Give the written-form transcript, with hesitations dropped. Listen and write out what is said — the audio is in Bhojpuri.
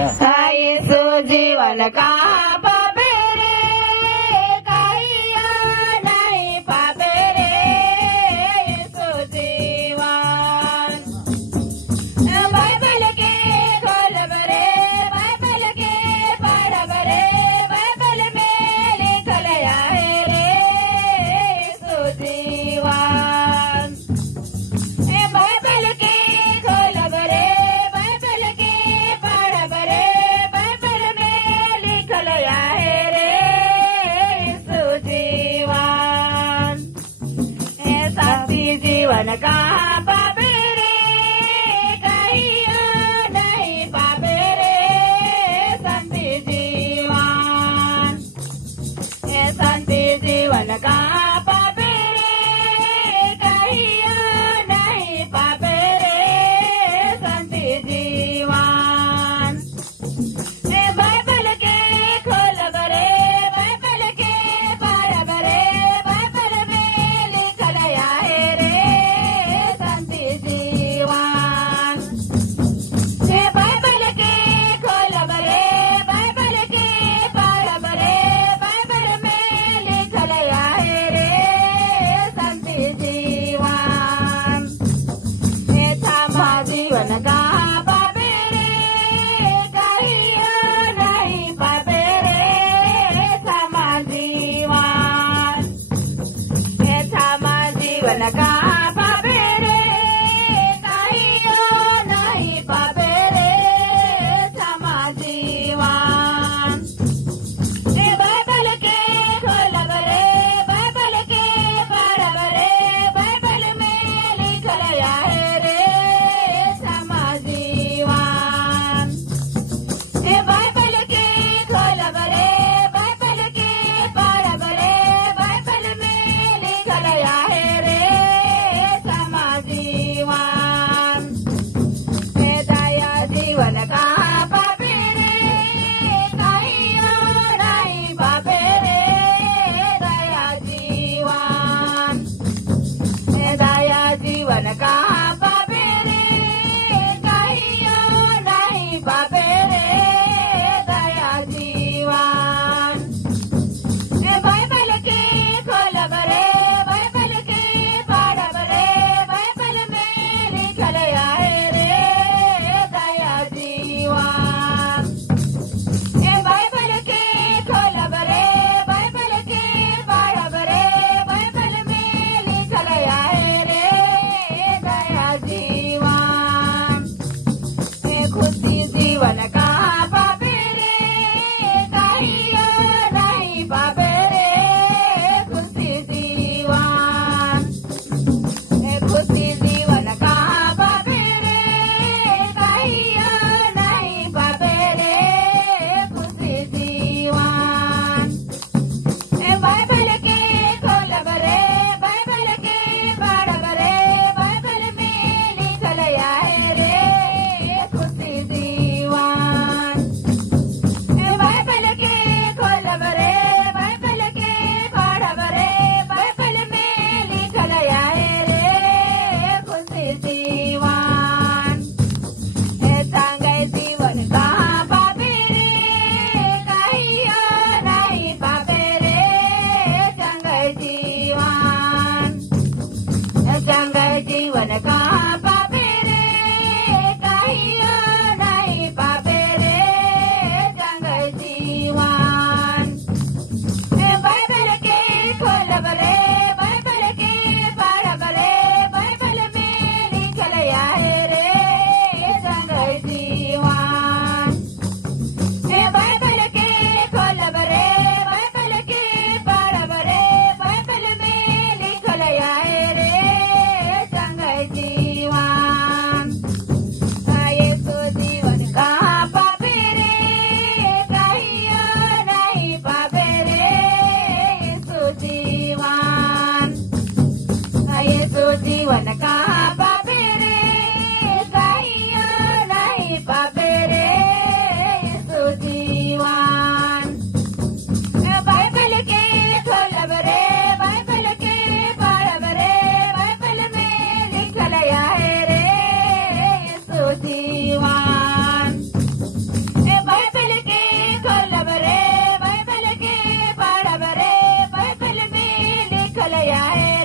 येसु जीवन का पापे रे काही नाही पापे रे येसु जीवन बाइबल के खोल बरे बाइबल के पढ़ बरे बाइबल में लिखल है रे येसु जीवन बाइबल के खोल बरे बाइबल के पढ़ बरे बाइबल में लिखल है रे येसु जीवन शांति जीवन का पापे रे कहियो नहीं पापे रे शांति जीवन का पापे रे कहियो नहीं पापे रे शांति जीवन बाइबल के खोल बरे बाइबल के पढ़ बरे बाइबल में लिखल है रे शांति जीवन बाइबल के खोल बरे बाइबल के पढ़ बरे बाइबल में लिखल है रे शांति जीवन थामा जीवन का पापे रे कहियो नहीं पापे रे थामा जीवन का पापे रे कहियो नहीं पापे रे थामा जीवन बाइबल के खोल बरे बाइबल के पढ़ बरे बाइबल में लिखल है रे थामा जीवन बाइबल के खोल बरे बाइबल के पढ़ बरे बाइबल में लिखल है रे थामा जीवन दया जीवन का पापे रे कहियो नहीं पापे रे दया जीवन का पापे रे कहियो नहीं पापे रे दया जीवन बाइबल के खोल बरे बाइबल के पढ़ बरे बाइबल में लिखल है रे दया जीवन बाइबल के खोल बरे बाइबल के पढ़ बरे बाइबल में लिखल है रे दया जीवन खुशी जीवन का गया है